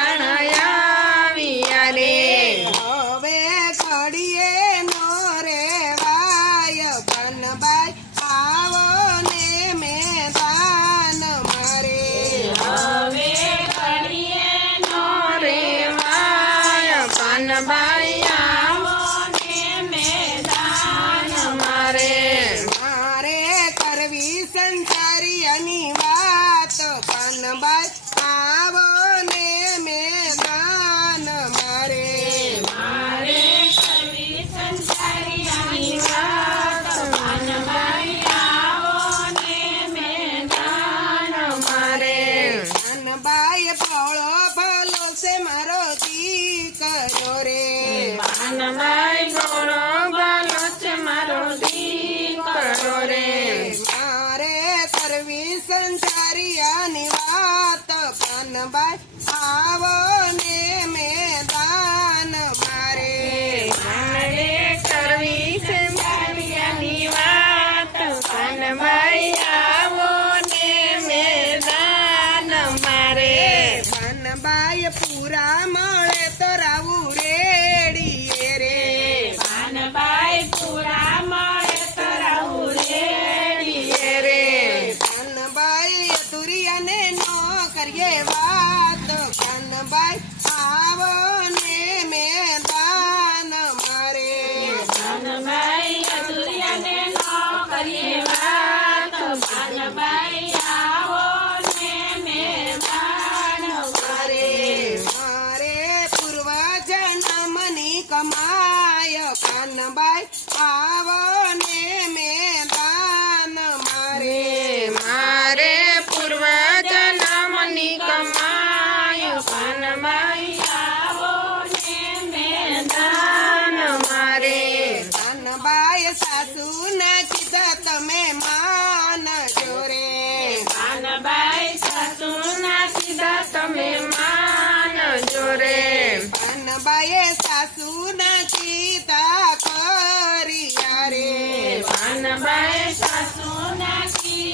કણયાવ્યા રે હવે ઘડીએ નો રેવાય પનબાઈ આવો ને મેદાન મારે હવે ઘડીએ નો રેવાય પનબાઈ આવો ને મેદાન મારે મારે કરવી સંસારીની વાત પનબાઈ આવો ને મેદાન મારે મારે કરવી સંસારીની વાત પનબાઈ આવો ને મેદાન મારે પનબાઈ ભોળો ભલો છે મારો દીકરો રે પનબાઈ ભોળો ભલો છે મારો દીકરો રે મારે કરવી સંસારીની વાત પનબાઈ આવો ને મેદાન મારે મારે કરવી સંસારીની વાત પનબાઈ આવો ને મેદાન મારે પનબાઈ પૂરા મળે તો રાવું રેડીએ રે પનબાઈ પૂરા મળે તો રહું રેડીએ રે પનબાઈ તુરિયાને નો કરીએ વાત પનબાઈ આવો ને મેદાન મારે પનબાઈ અધુરિયાને નો કરીએ વાત પનબાઈ આવો ને મેદાન મારે મારે પૂર્વ જન્મની કમાય પનબાઈ આવો ને મેદાન મારે મારે પૂર્વ જન્મની કમાય પનબાઈ આવો ને મેદાન મારે પનબાઈ સાસુ ના કીધા તમે માનજો રે પનબાઈ સાસુના સીધા તમે માનજો રે પનબાઈએ સાસુ ના કીધા કર્યા રે પનબાઈ સાસુના સીધા